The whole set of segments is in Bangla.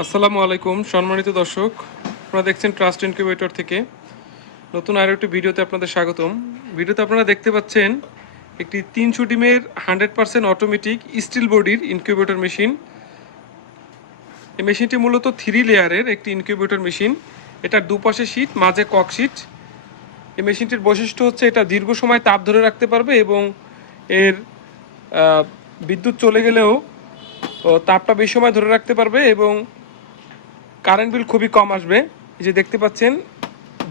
আসসালামু আলাইকুম, সম্মানিত দর্শক। আপনারা দেখছেন ট্রাস্ট ইনকিউবেটর থেকে। নতুন আরও একটি ভিডিওতে আপনাদের স্বাগতম। ভিডিওতে আপনারা দেখতে পাচ্ছেন একটি তিনশো ডিমের হান্ড্রেড পার্সেন্ট অটোমেটিক স্টিল বডির ইনকিউবেটর মেশিন এই মেশিনটি মূলত থ্রি লেয়ারের একটি ইনকিউবেটর মেশিন এটার দুপাশে শীট মাঝে কক শীট এই মেশিনটির বৈশিষ্ট্য হচ্ছে এটা দীর্ঘ সময় তাপ ধরে রাখতে পারবে এবং এর বিদ্যুৎ চলে গেলেও তাপটা বেশি সময় ধরে রাখতে পারবে এবং কারেন্ট বিল খুবই কম আসবে। এই যে দেখতে পাচ্ছেন,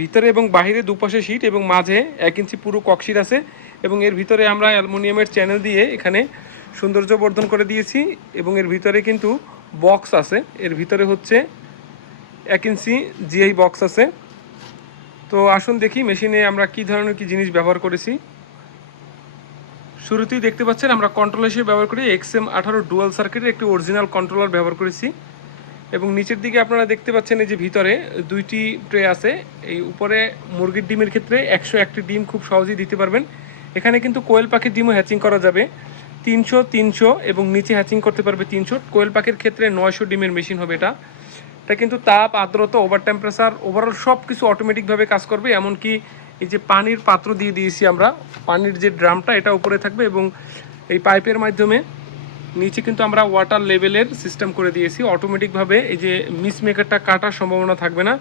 ভিতরে এবং বাইরে দুপাশে শীট এবং মাঝে এক ইঞ্চি পুরো ককশিট আছে এবং এর ভিতরে আমরা অ্যালুমিনিয়ামের চ্যানেল দিয়ে এখানে সৌন্দর্য বর্ধন করে দিয়েছি এবং এর ভিতরে কিন্তু বক্স আছে। এর ভিতরে হচ্ছে এক ইঞ্চি জিআই বক্স আছে। তো আসুন দেখি মেশিনে আমরা কি ধরনের কি জিনিস ব্যবহার করেছি। শুরুতেই দেখতে পাচ্ছেন আমরা কন্ট্রোল হিসেবে ব্যবহার করি এক্স এম আঠারো ডুয়াল সার্কিটের একটি অরিজিনাল কন্ট্রোলার ব্যবহার করেছি। এবং নিচের দিকে আপনারা দেখতে পাচ্ছেন এই যে ভিতরে দুইটি ট্রে আছে। এই উপরে মুরগির ডিমের ক্ষেত্রে একশো একটি ডিম খুব সহজেই দিতে পারবেন। এখানে কিন্তু কোয়েল পাখির ডিমও হ্যাচিং করা যাবে। তিনশো তিনশো এবং নিচে হ্যাচিং করতে পারবে তিনশো। কোয়েল পাখির ক্ষেত্রে নয়শো ডিমের মেশিন হবে এটা। এটা কিন্তু তাপ, আর্দ্রতা, ওভার টেম্পারেচার, ওভারঅল সব কিছু অটোমেটিকভাবে কাজ করবে। এমনকি এই যে পানির পাত্র দিয়ে দিয়েছি আমরা, পানির যে ড্রামটা, এটা উপরে থাকবে এবং এই পাইপের মাধ্যমে নিচে কিন্তু আমরা ওয়াটার লেভেলের সিস্টেম করে দিয়েছি। অটোমেটিকভাবে এই যে মিস মেকারটা কাটার সম্ভাবনা থাকবে না।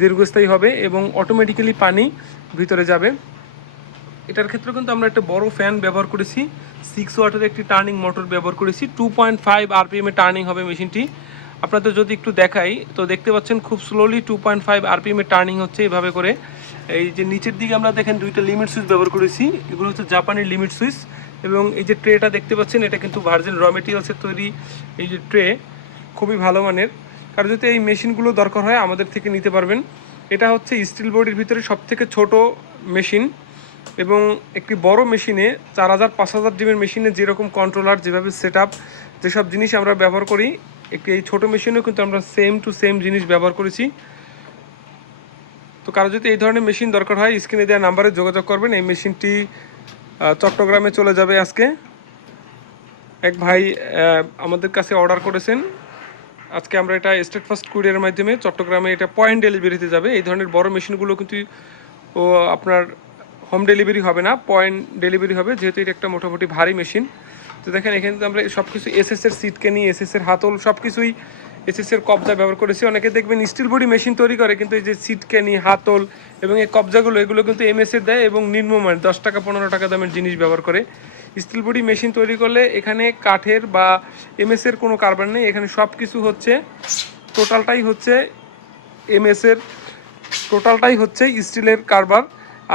দীর্ঘস্থায়ী হবে এবং অটোমেটিক্যালি পানি ভিতরে যাবে। এটার ক্ষেত্রে কিন্তু আমরা একটা বড় ফ্যান ব্যবহার করেছি। সিক্স ওয়াটের একটি টার্নিং মোটর ব্যবহার করেছি। Two point five RPM turning হবে মেশিনটি আপনাদের যদি একটু দেখাই, তো দেখতে পাচ্ছেন খুব slowly two point five RPM turning হচ্ছে এভাবে করে। এই যে নিচের দিকে আমরা দেখেন দুইটা লিমিট সুইচ ব্যবহার করেছি। এগুলো হচ্ছে জাপানি লিমিট সুইচ এবং এই যে ট্রেটা দেখতে পাচ্ছেন, এটা কিন্তু ভার্জিন র মেটেরিয়ালসের তৈরি এই যে ট্রে খুবই ভালো মানের। কারণ যদি এই মেশিনগুলো দরকার হয়, আমাদের থেকে নিতে পারবেন। এটা হচ্ছে স্টিল বডির ভিতরে সব থেকে ছোট মেশিন এবং একটি বড় মেশিনে চার হাজার, পাঁচ হাজার ডিমের মেশিনে যেরকম কন্ট্রোলার যেভাবে সেট আপ যেসব জিনিস আমরা ব্যবহার করি, একটি এই ছোটো মেশিনেও কিন্তু আমরা সেম টু সেম জিনিস ব্যবহার করেছি। তো কারও যদি এই ধরনের মেশিন দরকার হয় স্ক্রিনে দেওয়া নাম্বারে যোগাযোগ করবেন। এই মেশিনটি চট্টগ্রামে চলে যাবে আজকে। এক ভাই আমাদের কাছে অর্ডার করেছেন। আজকে আমরা এটা স্টেট ফার্স্ট কুরিয়ারের মাধ্যমে চট্টগ্রামে এটা পয়েন্ট ডেলিভারিতে যাবে। এই ধরনের বড় মেশিনগুলো কিন্তু ও আপনার হোম ডেলিভারি হবে না পয়েন্ট ডেলিভারি হবে। যেহেতু এটা একটা মোটামুটি ভারী মেশিন। তো দেখেন, এখানে তো আমরা সব কিছু এসএস এর সিট কেনি এসএস এর হাতল সব কিছুই এসএস এর কবজা ব্যবহার করেছি। অনেকে দেখবেন স্টিল বডি মেশিন তৈরি করে, কিন্তু এই যে সিট কেনি হাতল এবং এই কবজাগুলো, এগুলো কিন্তু এমএস এর দেয় এবং নিম্নমান দশ টাকা, পনেরো টাকা দামের জিনিস ব্যবহার করে। স্টিল বডি মেশিন তৈরি করলে এখানে কাঠের বা এমএস এর কোনো কারবার নেই, এখানে সব কিছু হচ্ছে টোটালটাই হচ্ছে এমএস এর টোটালটাই হচ্ছে স্টিলের কারবার।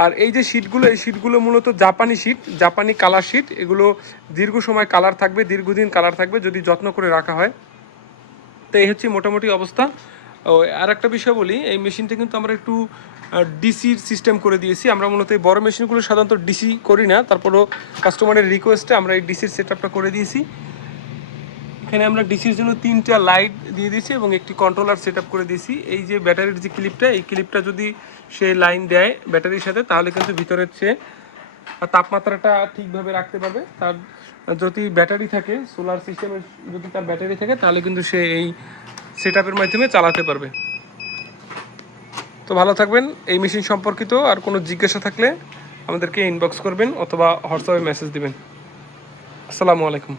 আর এই যে শীটগুলো এই শীটগুলো মূলত জাপানি শীট জাপানি কালার শীট এগুলো দীর্ঘ সময় কালার থাকবে, দীর্ঘদিন কালার থাকবে, যদি যত্ন করে রাখা হয়। তো এই হচ্ছে মোটামুটি অবস্থা। ও আর একটা বিষয় বলি, এই মেশিনটা কিন্তু আমরা একটু ডিসির সিস্টেম করে দিয়েছি। আমরা মূলত এই বড় মেশিনগুলো সাধারণত ডিসি করি না, তারপরও কাস্টমারের রিকোয়েস্টে আমরা এই ডিসির সেট করে দিয়েছি। এখানে আমরা ডিসির জন্য তিনটা লাইট দিয়ে দিয়েছি এবং একটি কন্ট্রোলার সেট করে দিয়েছি। এই যে ব্যাটারির যে ক্লিপটা এই ক্লিপটা যদি সে লাইন দেয় ব্যাটারির সাথে, তাহলে কিন্তু ভিতরের চেয়ে তাপমাত্রাটা ঠিকভাবে রাখতে পারবে। তার যদি ব্যাটারি থাকে সোলার সিস্টেমের যদি তার ব্যাটারি থাকে, তাহলে কিন্তু সে এই সেট মাধ্যমে চালাতে পারবে। তো ভালো থাকবেন। এই মেশিন সম্পর্কিত আর কোনো জিজ্ঞাসা থাকলে আমাদেরকে ইনবক্স করবেন অথবা হোয়াটসঅ্যাপে মেসেজ দিবেন। আসসালামু আলাইকুম।